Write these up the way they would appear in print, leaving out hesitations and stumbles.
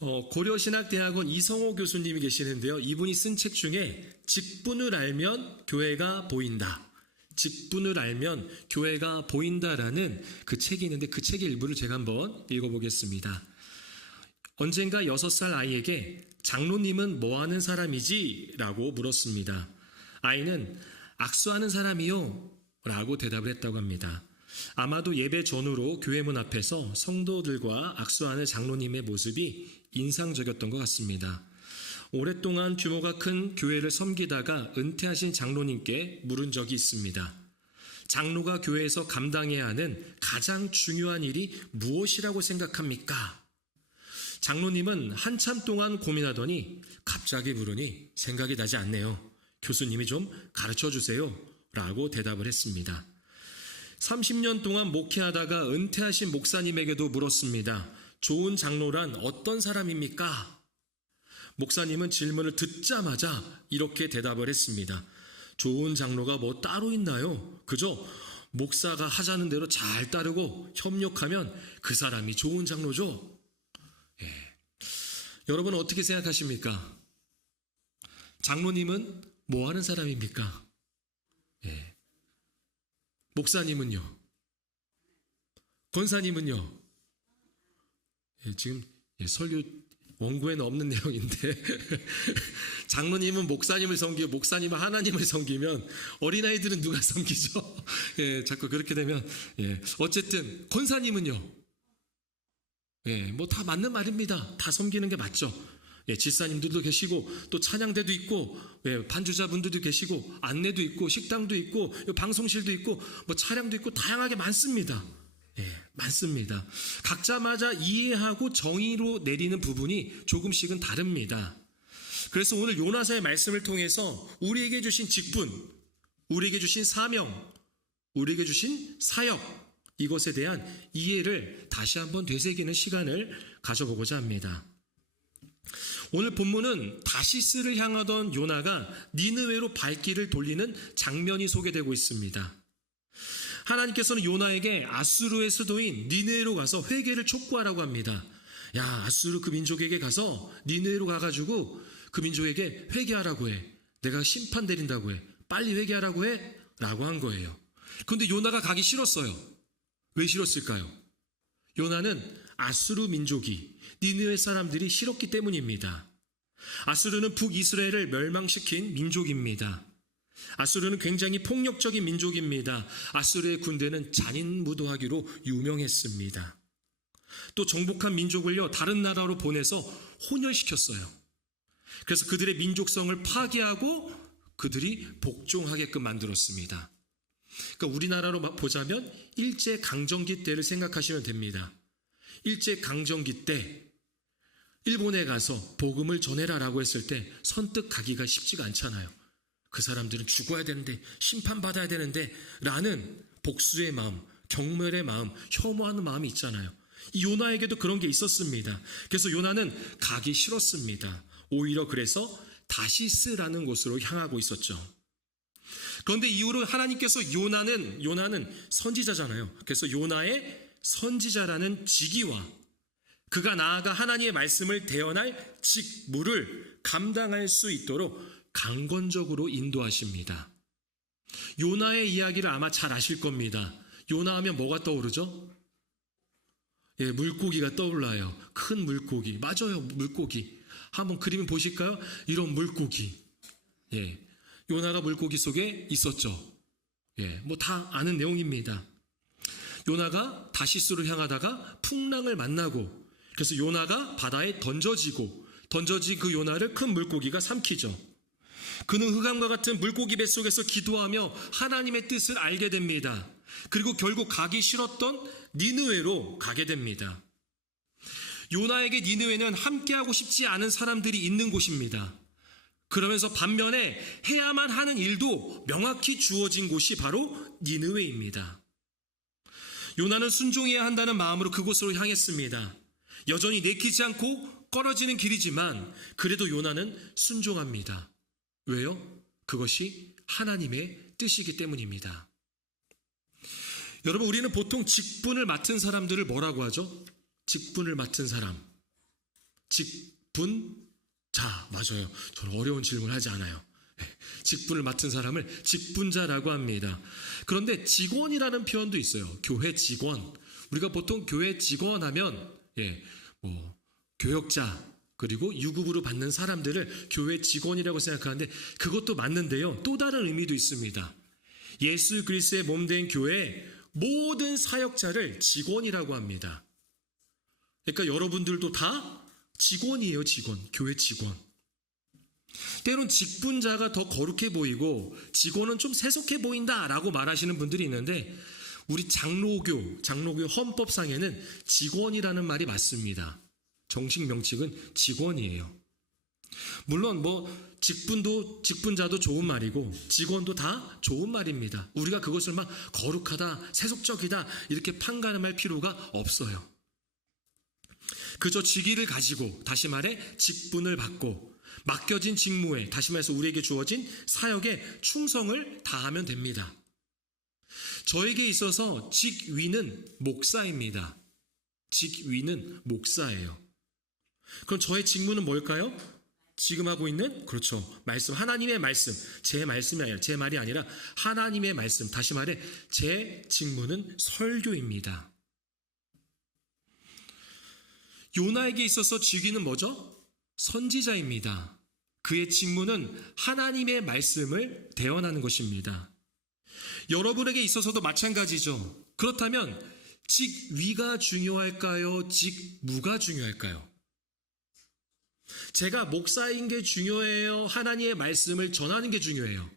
고려신학대학원 이성호 교수님이 계시는데요. 이분이 쓴 책 중에 직분을 알면 교회가 보인다. 직분을 알면 교회가 보인다라는 그 책이 있는데 그 책의 일부를 제가 한번 읽어보겠습니다. 언젠가 6살 아이에게 장로님은 뭐 하는 사람이지? 라고 물었습니다. 아이는 악수하는 사람이요? 라고 대답을 했다고 합니다. 아마도 예배 전후로 교회 문 앞에서 성도들과 악수하는 장로님의 모습이 인상적이었던 것 같습니다. 오랫동안 규모가 큰 교회를 섬기다가 은퇴하신 장로님께 물은 적이 있습니다. 장로가 교회에서 감당해야 하는 가장 중요한 일이 무엇이라고 생각합니까? 장로님은 한참 동안 고민하더니 갑자기 물으니 생각이 나지 않네요. 교수님이 좀 가르쳐 주세요. 라고 대답을 했습니다. 30년 동안 목회하다가 은퇴하신 목사님에게도 물었습니다. 좋은 장로란 어떤 사람입니까? 목사님은 질문을 듣자마자 이렇게 대답을 했습니다. 좋은 장로가 뭐 따로 있나요? 그저 목사가 하자는 대로 잘 따르고 협력하면 그 사람이 좋은 장로죠. 여러분은 어떻게 생각하십니까? 장로님은 뭐 하는 사람입니까? 목사님은요? 권사님은요? 지금 설교 원고에는 없는 내용인데 장로님은 목사님을 섬기고 목사님은 하나님을 섬기면 어린아이들은 누가 섬기죠? 자꾸 그렇게 되면 어쨌든 권사님은요? 뭐 다 맞는 말입니다. 다 섬기는 게 맞죠. 집사님들도 계시고 또 찬양대도 있고 반주자분들도 계시고 안내도 있고 식당도 있고 방송실도 있고 뭐 차량도 있고 다양하게 많습니다. 많습니다. 각자마다 이해하고 정의로 내리는 부분이 조금씩은 다릅니다. 그래서 오늘 요나서의 말씀을 통해서 우리에게 주신 직분, 우리에게 주신 사명, 우리에게 주신 사역, 이것에 대한 이해를 다시 한번 되새기는 시간을 가져보고자 합니다. 오늘 본문은 다시스를 향하던 요나가 니느웨로 발길을 돌리는 장면이 소개되고 있습니다. 하나님께서는 요나에게 아수르의 수도인 니느웨로 가서 회개를 촉구하라고 합니다. 야, 아수르 그 민족에게 가서 니느웨로 가가지고 그 민족에게 회개하라고 해. 내가 심판 내린다고 해. 빨리 회개하라고 해. 라고 한 거예요. 그런데 요나가 가기 싫었어요. 왜 싫었을까요? 요나는 아수르 민족이 니느웨 사람들이 싫었기 때문입니다. 아수르는 북이스라엘을 멸망시킨 민족입니다. 아수르는 굉장히 폭력적인 민족입니다. 아수르의 군대는 잔인무도하기로 유명했습니다. 또 정복한 민족을요 다른 나라로 보내서 혼혈시켰어요. 그래서 그들의 민족성을 파괴하고 그들이 복종하게끔 만들었습니다. 그러니까 우리나라로 보자면 일제강점기 때를 생각하시면 됩니다. 일제강점기 때 일본에 가서 복음을 전해라라고 했을 때 선뜻 가기가 쉽지가 않잖아요. 그 사람들은 죽어야 되는데 심판받아야 되는데 라는 복수의 마음, 경멸의 마음, 혐오하는 마음이 있잖아요. 이 요나에게도 그런 게 있었습니다. 그래서 요나는 가기 싫었습니다. 오히려 그래서 다시스라는 곳으로 향하고 있었죠. 그런데 이후로 하나님께서 요나는 선지자잖아요. 그래서 요나의 선지자라는 직위와 그가 나아가 하나님의 말씀을 대언할 직무를 감당할 수 있도록 강권적으로 인도하십니다. 요나의 이야기를 아마 잘 아실 겁니다. 요나 하면 뭐가 떠오르죠? 물고기가 떠올라요. 큰 물고기. 맞아요, 물고기. 한번 그림 보실까요? 이런 물고기. 요나가 물고기 속에 있었죠. 뭐 다 아는 내용입니다. 요나가 다시스로 향하다가 풍랑을 만나고 그래서 요나가 바다에 던져진 그 요나를 큰 물고기가 삼키죠. 그는 흑암과 같은 물고기 뱃속에서 기도하며 하나님의 뜻을 알게 됩니다. 그리고 결국 가기 싫었던 니느웨로 가게 됩니다. 요나에게 니느웨는 함께하고 싶지 않은 사람들이 있는 곳입니다. 그러면서 반면에 해야만 하는 일도 명확히 주어진 곳이 바로 니느웨입니다. 요나는 순종해야 한다는 마음으로 그곳으로 향했습니다. 여전히 내키지 않고 꺼려지는 길이지만 그래도 요나는 순종합니다. 왜요? 그것이 하나님의 뜻이기 때문입니다. 여러분, 우리는 보통 직분을 맡은 사람들을 뭐라고 하죠? 직분을 맡은 사람. 직분자. 맞아요. 저는 어려운 질문을 하지 않아요. 직분을 맡은 사람을 직분자라고 합니다. 그런데 직원이라는 표현도 있어요. 교회 직원. 우리가 보통 교회 직원 하면 교역자 그리고 유급으로 받는 사람들을 교회 직원이라고 생각하는데 그것도 맞는데요. 또 다른 의미도 있습니다. 예수 그리스도의 몸된 교회 모든 사역자를 직원이라고 합니다. 그러니까 여러분들도 다 직원이에요. 직원. 교회 직원. 때론 직분자가 더 거룩해 보이고 직원은 좀 세속해 보인다라고 말하시는 분들이 있는데 우리 장로교 헌법상에는 직원이라는 말이 맞습니다. 정식 명칭은 직원이에요. 물론 직분자도 좋은 말이고 직원도 다 좋은 말입니다. 우리가 그것을 막 거룩하다, 세속적이다 이렇게 판가름할 필요가 없어요. 그저 직위를 가지고 다시 말해 직분을 받고 맡겨진 직무에 다시 말해서 우리에게 주어진 사역에 충성을 다하면 됩니다. 저에게 있어서 직위는 목사입니다. 직위는 목사예요. 그럼 저의 직무는 뭘까요? 지금 하고 있는 말씀, 하나님의 말씀, 제 말씀이 아니라 제 말이 아니라 하나님의 말씀, 다시 말해 제 직무는 설교입니다. 요나에게 있어서 직위는 뭐죠? 선지자입니다. 그의 직무는 하나님의 말씀을 대언하는 것입니다. 여러분에게 있어서도 마찬가지죠. 그렇다면 직위가 중요할까요? 직무가 중요할까요? 제가 목사인 게 중요해요? 하나님의 말씀을 전하는 게 중요해요?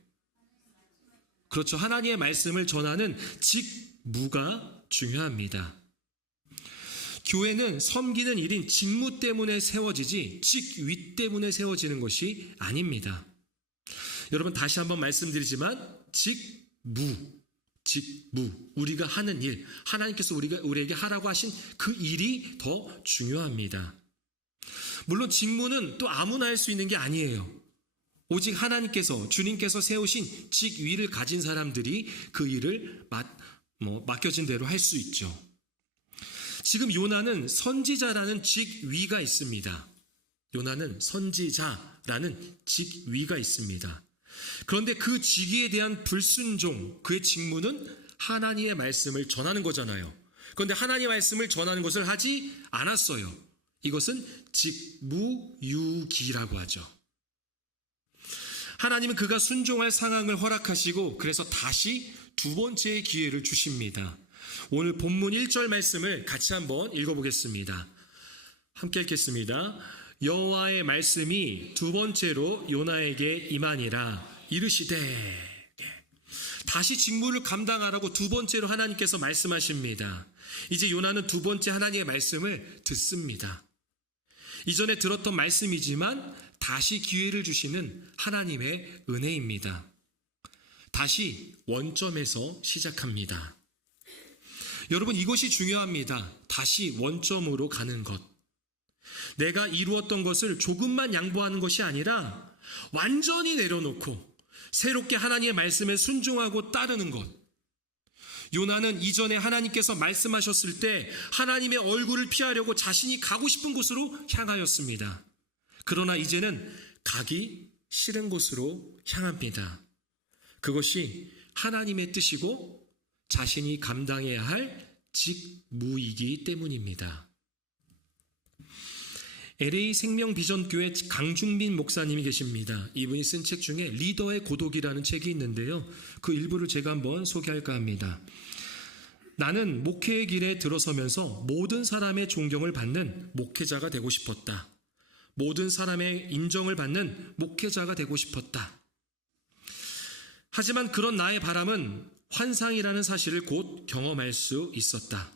그렇죠. 하나님의 말씀을 전하는 직무가 중요합니다. 교회는 섬기는 일인 직무 때문에 세워지지 직위 때문에 세워지는 것이 아닙니다. 여러분 다시 한번 말씀드리지만 직무 우리가 하는 일, 하나님께서 우리에게 하라고 하신 그 일이 더 중요합니다. 물론 직무는 또 아무나 할 수 있는 게 아니에요. 오직 하나님께서 주님께서 세우신 직위를 가진 사람들이 그 일을 맡겨진 대로 할 수 있죠. 지금 요나는 선지자라는 직위가 있습니다. 요나는 선지자라는 직위가 있습니다. 그런데 그 직위에 대한 불순종, 그의 직무는 하나님의 말씀을 전하는 거잖아요. 그런데 하나님의 말씀을 전하는 것을 하지 않았어요. 이것은 직무유기라고 하죠. 하나님은 그가 순종할 상황을 허락하시고 그래서 다시 두 번째의 기회를 주십니다. 오늘 본문 1절 말씀을 같이 한번 읽어보겠습니다. 함께 읽겠습니다. 여호와의 말씀이 두 번째로 요나에게 임하니라 이르시되. 다시 직무를 감당하라고 두 번째로 하나님께서 말씀하십니다. 이제 요나는 두 번째 하나님의 말씀을 듣습니다. 이전에 들었던 말씀이지만 다시 기회를 주시는 하나님의 은혜입니다. 다시 원점에서 시작합니다. 여러분 이것이 중요합니다. 다시 원점으로 가는 것. 내가 이루었던 것을 조금만 양보하는 것이 아니라 완전히 내려놓고 새롭게 하나님의 말씀에 순종하고 따르는 것. 요나는 이전에 하나님께서 말씀하셨을 때 하나님의 얼굴을 피하려고 자신이 가고 싶은 곳으로 향하였습니다. 그러나 이제는 가기 싫은 곳으로 향합니다. 그것이 하나님의 뜻이고 자신이 감당해야 할 직무이기 때문입니다. LA 생명비전교회 강중민 목사님이 계십니다. 이분이 쓴 책 중에 리더의 고독이라는 책이 있는데요. 그 일부를 제가 한번 소개할까 합니다. 나는 목회의 길에 들어서면서 모든 사람의 존경을 받는 목회자가 되고 싶었다. 모든 사람의 인정을 받는 목회자가 되고 싶었다. 하지만 그런 나의 바람은 환상이라는 사실을 곧 경험할 수 있었다.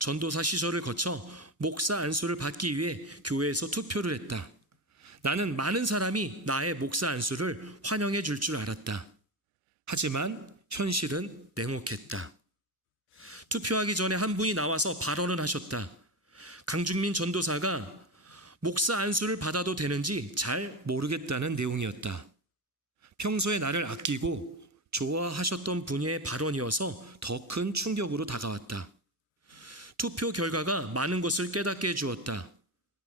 전도사 시절을 거쳐 목사 안수를 받기 위해 교회에서 투표를 했다. 나는 많은 사람이 나의 목사 안수를 환영해 줄 줄 알았다. 하지만 현실은 냉혹했다. 투표하기 전에 한 분이 나와서 발언을 하셨다. 강중민 전도사가 목사 안수를 받아도 되는지 잘 모르겠다는 내용이었다. 평소에 나를 아끼고 좋아하셨던 분의 발언이어서 더 큰 충격으로 다가왔다. 투표 결과가 많은 것을 깨닫게 해주었다.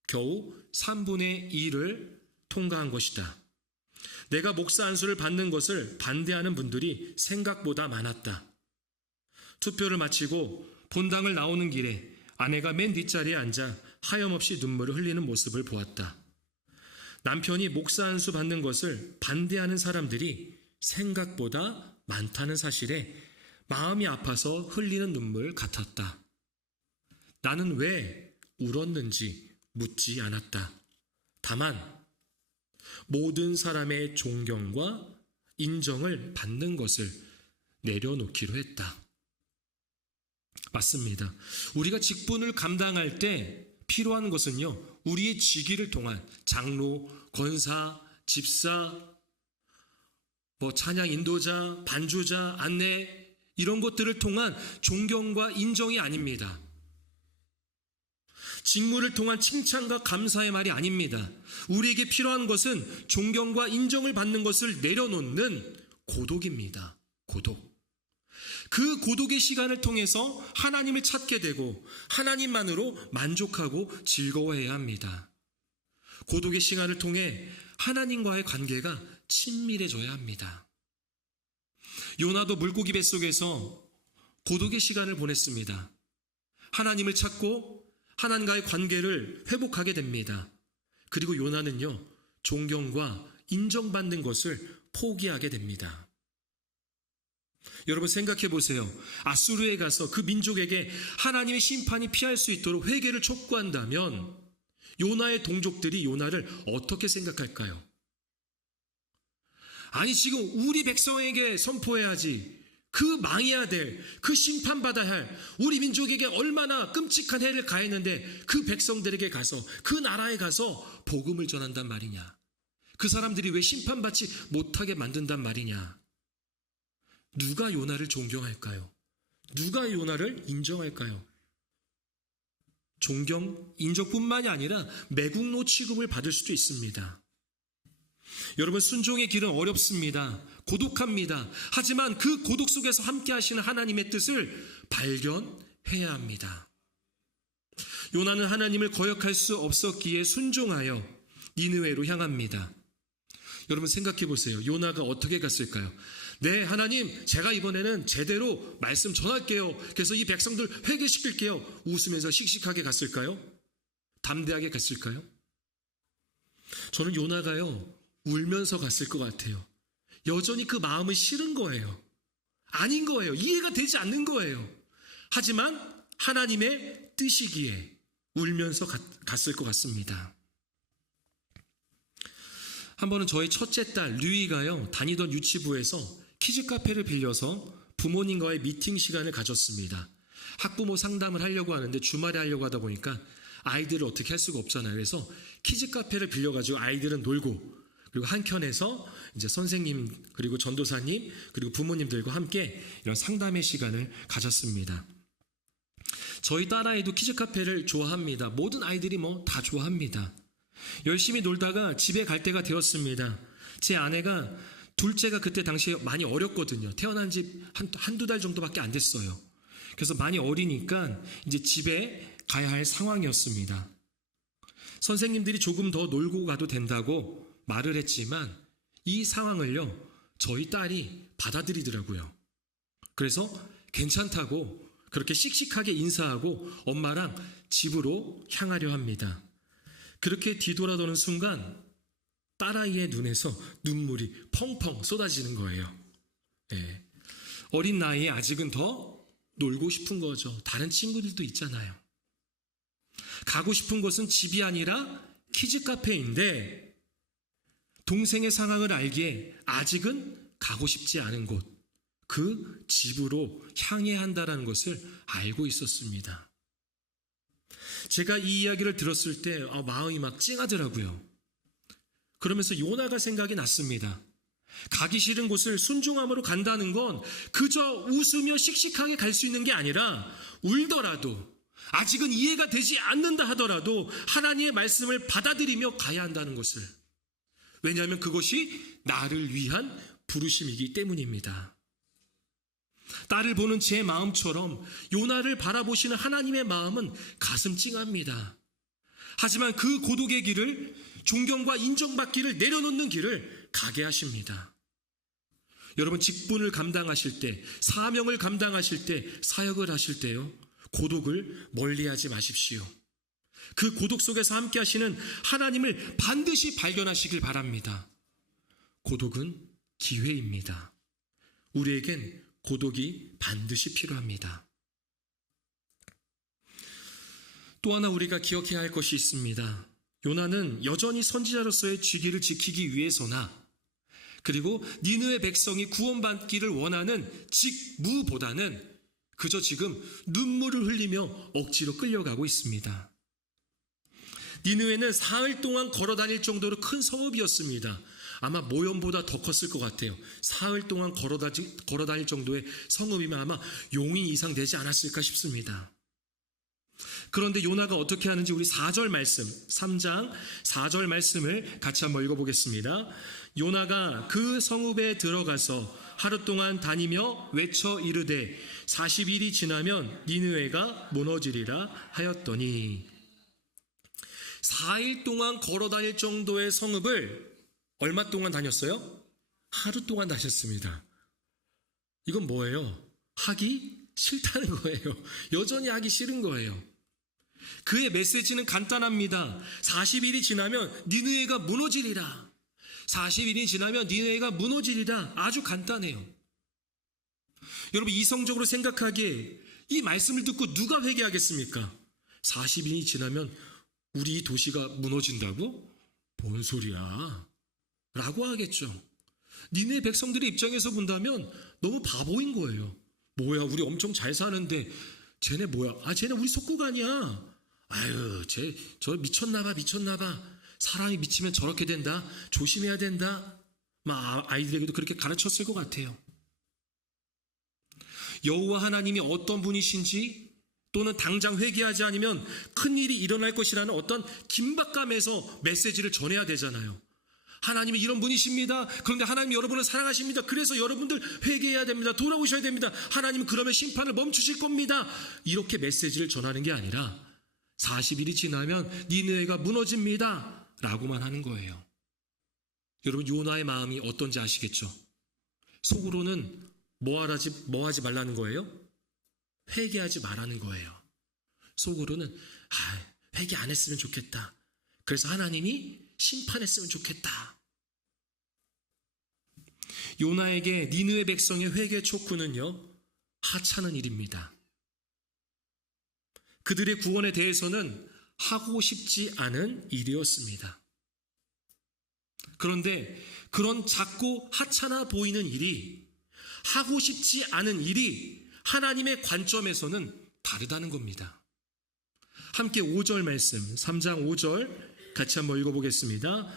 겨우 3분의 2를 통과한 것이다. 내가 목사 안수를 받는 것을 반대하는 분들이 생각보다 많았다. 투표를 마치고 본당을 나오는 길에 아내가 맨 뒷자리에 앉아 하염없이 눈물을 흘리는 모습을 보았다. 남편이 목사 안수 받는 것을 반대하는 사람들이 생각보다 많다는 사실에 마음이 아파서 흘리는 눈물 같았다. 나는 왜 울었는지 묻지 않았다. 다만 모든 사람의 존경과 인정을 받는 것을 내려놓기로 했다. 맞습니다. 우리가 직분을 감당할 때 필요한 것은요, 우리의 직위를 통한 장로, 권사, 집사, 찬양 인도자, 반주자, 안내 이런 것들을 통한 존경과 인정이 아닙니다. 직무를 통한 칭찬과 감사의 말이 아닙니다. 우리에게 필요한 것은 존경과 인정을 받는 것을 내려놓는 고독입니다. 고독. 그 고독의 시간을 통해서 하나님을 찾게 되고 하나님만으로 만족하고 즐거워해야 합니다. 고독의 시간을 통해 하나님과의 관계가 친밀해져야 합니다. 요나도 물고기 뱃속에서 고독의 시간을 보냈습니다. 하나님을 찾고 하나님과의 관계를 회복하게 됩니다. 그리고 요나는요, 존경과 인정받는 것을 포기하게 됩니다. 여러분 생각해 보세요. 아수르에 가서 그 민족에게 하나님의 심판이 피할 수 있도록 회개를 촉구한다면 요나의 동족들이 요나를 어떻게 생각할까요? 아니 지금 우리 백성에게 선포해야지, 그 망해야 될, 그 심판받아야 할 우리 민족에게 얼마나 끔찍한 해를 가했는데 그 백성들에게 가서, 그 나라에 가서 복음을 전한단 말이냐. 그 사람들이 왜 심판받지 못하게 만든단 말이냐. 누가 요나를 존경할까요? 누가 요나를 인정할까요? 존경, 인정뿐만이 아니라 매국노 취급을 받을 수도 있습니다. 여러분, 순종의 길은 어렵습니다. 고독합니다. 하지만 그 고독 속에서 함께 하시는 하나님의 뜻을 발견해야 합니다. 요나는 하나님을 거역할 수 없었기에 순종하여 니느웨로 향합니다. 여러분 생각해 보세요. 요나가 어떻게 갔을까요? 네, 하나님, 제가 이번에는 제대로 말씀 전할게요. 그래서 이 백성들 회개시킬게요. 웃으면서 씩씩하게 갔을까요? 담대하게 갔을까요? 저는 요나가요, 울면서 갔을 것 같아요. 여전히 그 마음은 싫은 거예요. 아닌 거예요. 이해가 되지 않는 거예요. 하지만 하나님의 뜻이기에 울면서 갔을 것 같습니다. 한 번은 저희 첫째 딸 류이가요, 다니던 유치부에서 키즈 카페를 빌려서 부모님과의 미팅 시간을 가졌습니다. 학부모 상담을 하려고 하는데 주말에 하려고 하다 보니까 아이들을 어떻게 할 수가 없잖아요. 그래서 키즈 카페를 빌려가지고 아이들은 놀고, 그리고 한켠에서 이제 선생님, 그리고 전도사님, 그리고 부모님들과 함께 이런 상담의 시간을 가졌습니다. 저희 딸아이도 키즈 카페를 좋아합니다. 모든 아이들이 다 좋아합니다. 열심히 놀다가 집에 갈 때가 되었습니다. 제 아내가, 둘째가 그때 당시에 많이 어렸거든요. 태어난 지 한두 달 정도밖에 안 됐어요. 그래서 많이 어리니까 이제 집에 가야 할 상황이었습니다. 선생님들이 조금 더 놀고 가도 된다고 말을 했지만 이 상황을요, 저희 딸이 받아들이더라고요. 그래서 괜찮다고 그렇게 씩씩하게 인사하고 엄마랑 집으로 향하려 합니다. 그렇게 뒤돌아도는 순간 딸아이의 눈에서 눈물이 펑펑 쏟아지는 거예요. 네. 어린 나이에 아직은 더 놀고 싶은 거죠. 다른 친구들도 있잖아요. 가고 싶은 곳은 집이 아니라 키즈 카페인데 동생의 상황을 알기에 아직은 가고 싶지 않은 곳, 그 집으로 향해야 한다는 것을 알고 있었습니다. 제가 이 이야기를 들었을 때 마음이 막 찡하더라고요. 그러면서 요나가 생각이 났습니다. 가기 싫은 곳을 순종함으로 간다는 건 그저 웃으며 씩씩하게 갈 수 있는 게 아니라 울더라도, 아직은 이해가 되지 않는다 하더라도 하나님의 말씀을 받아들이며 가야 한다는 것을. 왜냐하면 그것이 나를 위한 부르심이기 때문입니다. 딸을 보는 제 마음처럼 요나를 바라보시는 하나님의 마음은 가슴 찡합니다. 하지만 그 고독의 길을, 존경과 인정받기를 내려놓는 길을 가게 하십니다. 여러분, 직분을 감당하실 때, 사명을 감당하실 때, 사역을 하실 때요, 고독을 멀리하지 마십시오. 그 고독 속에서 함께 하시는 하나님을 반드시 발견하시길 바랍니다. 고독은 기회입니다. 우리에겐 고독이 반드시 필요합니다. 또 하나 우리가 기억해야 할 것이 있습니다. 요나는 여전히 선지자로서의 직위를 지키기 위해서나, 그리고 니느웨 백성이 구원받기를 원하는 직무보다는 그저 지금 눈물을 흘리며 억지로 끌려가고 있습니다. 니느웨는 사흘 동안 걸어다닐 정도로 큰 성읍이었습니다. 아마 모연보다 더 컸을 것 같아요. 사흘 동안 걸어다닐 정도의 성읍이면 아마 용인 이상 되지 않았을까 싶습니다. 그런데 요나가 어떻게 하는지 우리 4절 말씀, 3장 4절 말씀을 같이 한번 읽어보겠습니다. 요나가 그 성읍에 들어가서 하루 동안 다니며 외쳐 이르되 40일이 지나면 니느웨가 무너지리라 하였더니, 4일 동안 걸어다닐 정도의 성읍을 얼마 동안 다녔어요? 하루 동안 다녔습니다. 이건 뭐예요? 하기 싫다는 거예요. 여전히 하기 싫은 거예요. 그의 메시지는 간단합니다. 40일이 지나면 니느웨가 무너지리라. 40일이 지나면 니느웨가 무너지리라. 아주 간단해요. 여러분, 이성적으로 생각하기에 이 말씀을 듣고 누가 회개하겠습니까? 40일이 지나면 우리 도시가 무너진다고? 뭔 소리야? 라고 하겠죠. 니네 백성들의 입장에서 본다면 너무 바보인 거예요. 뭐야, 우리 엄청 잘 사는데 쟤네 뭐야? 쟤네 우리 속국 아니야. 아유, 저 미쳤나봐. 사람이 미치면 저렇게 된다. 조심해야 된다. 아이들에게도 그렇게 가르쳤을 것 같아요. 여호와 하나님이 어떤 분이신지, 또는 당장 회개하지 않으면 큰일이 일어날 것이라는 어떤 긴박감에서 메시지를 전해야 되잖아요. 하나님이 이런 분이십니다. 그런데 하나님이 여러분을 사랑하십니다. 그래서 여러분들 회개해야 됩니다. 돌아오셔야 됩니다. 하나님은 그러면 심판을 멈추실 겁니다. 이렇게 메시지를 전하는 게 아니라 40일이 지나면 니느웨가 무너집니다. 라고만 하는 거예요. 여러분, 요나의 마음이 어떤지 아시겠죠? 속으로는 뭐 하지 말라는 거예요? 회개하지 말라는 거예요. 속으로는 회개 안 했으면 좋겠다. 그래서 하나님이 심판했으면 좋겠다. 요나에게 니느웨 백성의 회개 촉구는요, 하찮은 일입니다. 그들의 구원에 대해서는 하고 싶지 않은 일이었습니다. 그런데 그런 작고 하찮아 보이는 일이, 하고 싶지 않은 일이 하나님의 관점에서는 다르다는 겁니다. 함께 5절 말씀, 3장 5절 같이 한번 읽어보겠습니다.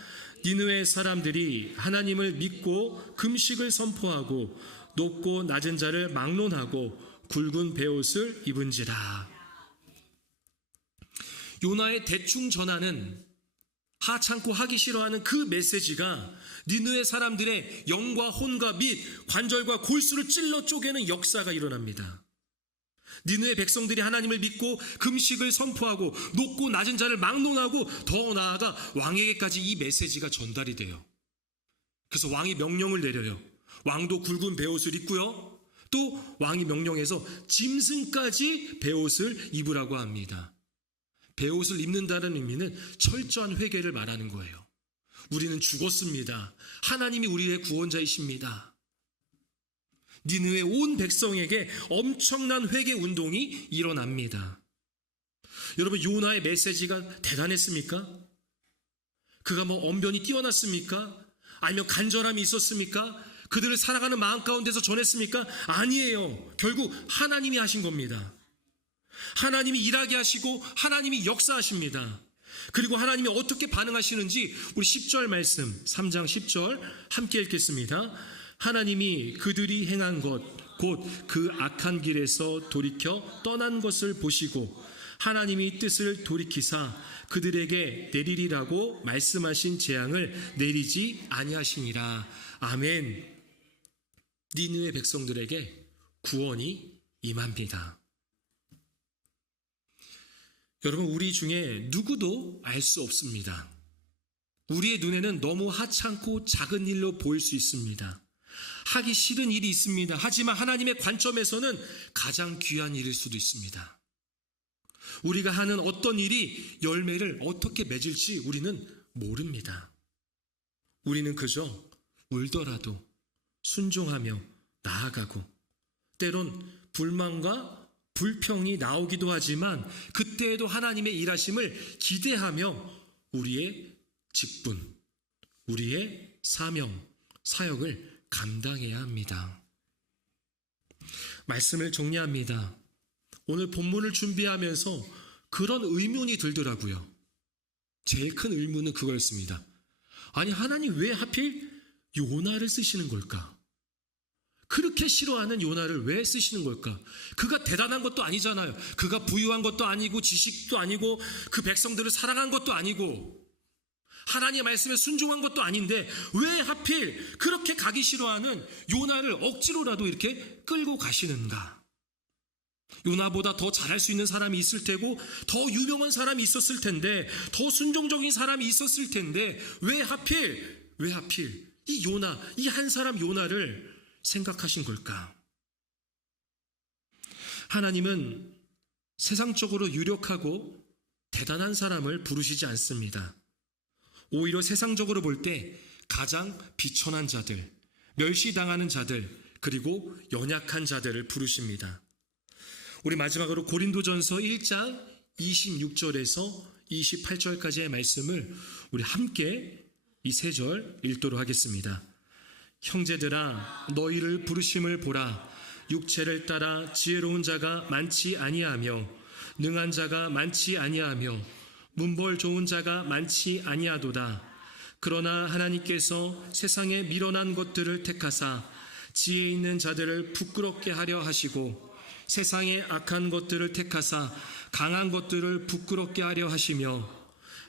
니느웨 사람들이 하나님을 믿고 금식을 선포하고 높고 낮은 자를 막론하고 굵은 베옷을 입은지라. 요나의 대충 전하는, 하찮고 하기 싫어하는 그 메시지가 니느웨 사람들의 영과 혼과 및 관절과 골수를 찔러 쪼개는 역사가 일어납니다. 니느웨 백성들이 하나님을 믿고 금식을 선포하고 높고 낮은 자를 막론하고 더 나아가 왕에게까지 이 메시지가 전달이 돼요. 그래서 왕이 명령을 내려요. 왕도 굵은 베옷을 입고요, 또 왕이 명령해서 짐승까지 베옷을 입으라고 합니다. 베옷을 입는다는 의미는 철저한 회개를 말하는 거예요. 우리는 죽었습니다. 하나님이 우리의 구원자이십니다. 니느웨 온 백성에게 엄청난 회개 운동이 일어납니다. 여러분, 요나의 메시지가 대단했습니까? 그가 언변이 뛰어났습니까? 아니면 간절함이 있었습니까? 그들을 사랑하는 마음 가운데서 전했습니까? 아니에요. 결국 하나님이 하신 겁니다. 하나님이 일하게 하시고 하나님이 역사하십니다. 그리고 하나님이 어떻게 반응하시는지 우리 10절 말씀, 3장 10절 함께 읽겠습니다. 하나님이 그들이 행한 것, 곧 그 악한 길에서 돌이켜 떠난 것을 보시고 하나님이 뜻을 돌이키사 그들에게 내리리라고 말씀하신 재앙을 내리지 아니하시니라. 아멘. 니느웨 백성들에게 구원이 임합니다. 여러분, 우리 중에 누구도 알 수 없습니다. 우리의 눈에는 너무 하찮고 작은 일로 보일 수 있습니다. 하기 싫은 일이 있습니다. 하지만 하나님의 관점에서는 가장 귀한 일일 수도 있습니다. 우리가 하는 어떤 일이 열매를 어떻게 맺을지 우리는 모릅니다. 우리는 그저 울더라도 순종하며 나아가고, 때론 불만과 불평이 나오기도 하지만 그때에도 하나님의 일하심을 기대하며 우리의 직분, 우리의 사명, 사역을 감당해야 합니다. 말씀을 정리합니다. 오늘 본문을 준비하면서 그런 의문이 들더라고요. 제일 큰 의문은 그거였습니다. 아니, 하나님 왜 하필 요나를 쓰시는 걸까? 그렇게 싫어하는 요나를 왜 쓰시는 걸까? 그가 대단한 것도 아니잖아요. 그가 부유한 것도 아니고 지식도 아니고 그 백성들을 사랑한 것도 아니고 하나님의 말씀에 순종한 것도 아닌데 왜 하필 그렇게 가기 싫어하는 요나를 억지로라도 이렇게 끌고 가시는가? 요나보다 더 잘할 수 있는 사람이 있을 테고 더 유명한 사람이 있었을 텐데 더 순종적인 사람이 있었을 텐데 왜 하필 이 요나, 이 한 사람 요나를 생각하신 걸까? 하나님은 세상적으로 유력하고 대단한 사람을 부르시지 않습니다. 오히려 세상적으로 볼 때 가장 비천한 자들, 멸시당하는 자들, 그리고 연약한 자들을 부르십니다. 우리 마지막으로 고린도전서 1장 26절에서 28절까지의 말씀을 우리 함께 이 세 절 읽도록 하겠습니다. 형제들아, 너희를 부르심을 보라. 육체를 따라 지혜로운 자가 많지 아니하며 능한 자가 많지 아니하며 문벌 좋은 자가 많지 아니하도다. 그러나 하나님께서 세상에 미련한 것들을 택하사 지혜 있는 자들을 부끄럽게 하려 하시고 세상에 악한 것들을 택하사 강한 것들을 부끄럽게 하려 하시며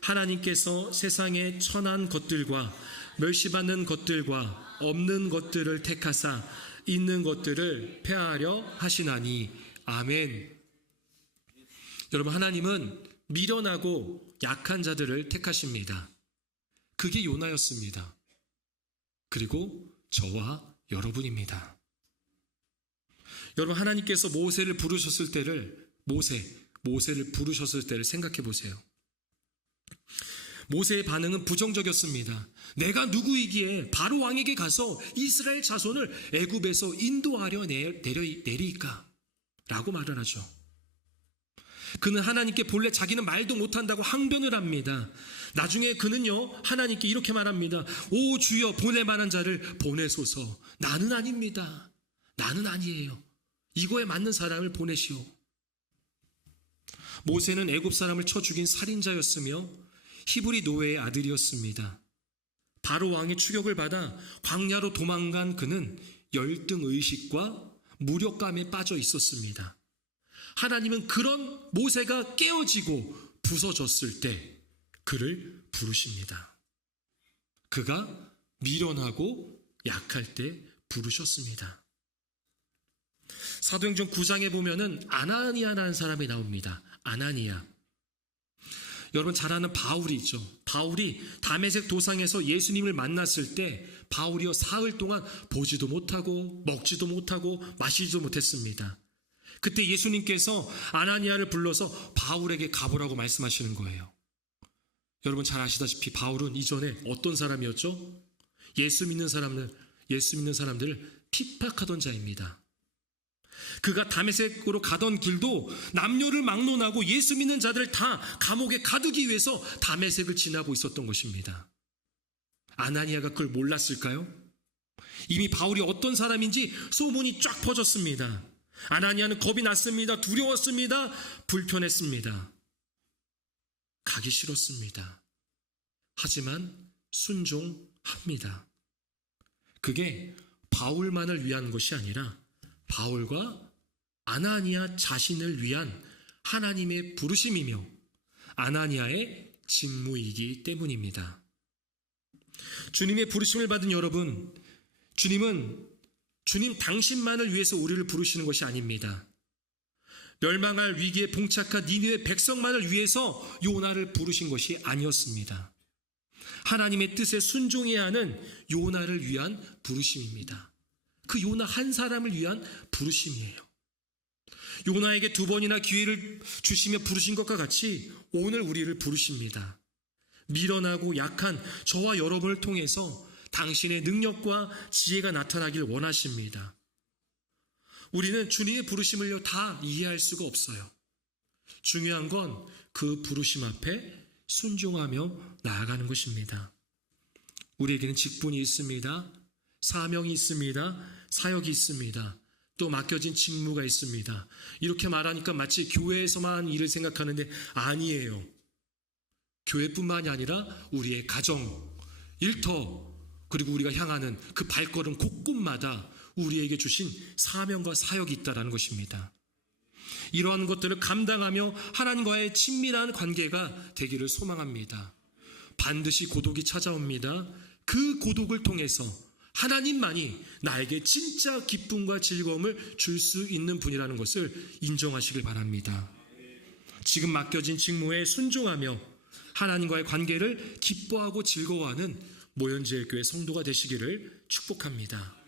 하나님께서 세상에 천한 것들과 멸시받는 것들과 없는 것들을 택하사 있는 것들을 폐하려 하시나니. 아멘. 여러분, 하나님은 미련하고 약한 자들을 택하십니다. 그게 요나였습니다. 그리고 저와 여러분입니다. 여러분, 하나님께서 모세를 부르셨을 때를 모세를 부르셨을 때를 생각해 보세요. 모세의 반응은 부정적이었습니다. 내가 누구이기에 바로 왕에게 가서 이스라엘 자손을 애굽에서 인도하려 내리까? 라고 말을 하죠. 그는 하나님께 본래 자기는 말도 못한다고 항변을 합니다. 나중에 그는요, 하나님께 이렇게 말합니다. 오 주여, 보낼 만한 자를 보내소서. 나는 아닙니다. 나는 아니에요. 이거에 맞는 사람을 보내시오. 모세는 애굽 사람을 쳐 죽인 살인자였으며 히브리 노예의 아들이었습니다. 바로 왕의 추격을 받아 광야로 도망간 그는 열등의식과 무력감에 빠져 있었습니다. 하나님은 그런 모세가 깨어지고 부서졌을 때 그를 부르십니다. 그가 미련하고 약할 때 부르셨습니다. 사도행전 9장에 보면은 아나니아라는 사람이 나옵니다. 아나니아. 여러분 잘 아는 바울이 있죠. 바울이 다메섹 도상에서 예수님을 만났을 때 바울이요 사흘 동안 보지도 못하고 먹지도 못하고 마시지도 못했습니다. 그때 예수님께서 아나니아를 불러서 바울에게 가보라고 말씀하시는 거예요. 여러분 잘 아시다시피 바울은 이전에 어떤 사람이었죠? 예수 믿는 사람들을 핍박하던 자입니다. 그가 다메섹으로 가던 길도 남녀를 막론하고 예수 믿는 자들을 다 감옥에 가두기 위해서 다메섹을 지나고 있었던 것입니다. 아나니아가 그걸 몰랐을까요? 이미 바울이 어떤 사람인지 소문이 쫙 퍼졌습니다. 아나니아는 겁이 났습니다. 두려웠습니다. 불편했습니다. 가기 싫었습니다. 하지만 순종합니다. 그게 바울만을 위한 것이 아니라 바울과 아나니아 자신을 위한 하나님의 부르심이며 아나니아의 직무이기 때문입니다. 주님의 부르심을 받은 여러분, 주님 당신만을 위해서 우리를 부르시는 것이 아닙니다. 멸망할 위기에 봉착한 니느웨 백성만을 위해서 요나를 부르신 것이 아니었습니다. 하나님의 뜻에 순종해야 하는 요나를 위한 부르심입니다. 그 요나 한 사람을 위한 부르심이에요. 요나에게 2번이나 기회를 주시며 부르신 것과 같이 오늘 우리를 부르십니다. 미련하고 약한 저와 여러분을 통해서 당신의 능력과 지혜가 나타나길 원하십니다. 우리는 주님의 부르심을요 다 이해할 수가 없어요. 중요한 건 그 부르심 앞에 순종하며 나아가는 것입니다. 우리에게는 직분이 있습니다. 사명이 있습니다. 사역이 있습니다. 또 맡겨진 직무가 있습니다. 이렇게 말하니까 마치 교회에서만 일을 생각하는데 아니에요. 교회뿐만이 아니라 우리의 가정, 일터, 그리고 우리가 향하는 그 발걸음 곳곳마다 우리에게 주신 사명과 사역이 있다는 것입니다. 이러한 것들을 감당하며 하나님과의 친밀한 관계가 되기를 소망합니다. 반드시 고독이 찾아옵니다. 그 고독을 통해서 하나님만이 나에게 진짜 기쁨과 즐거움을 줄 수 있는 분이라는 것을 인정하시길 바랍니다. 지금 맡겨진 직무에 순종하며 하나님과의 관계를 기뻐하고 즐거워하는 모현제일교회 성도가 되시기를 축복합니다.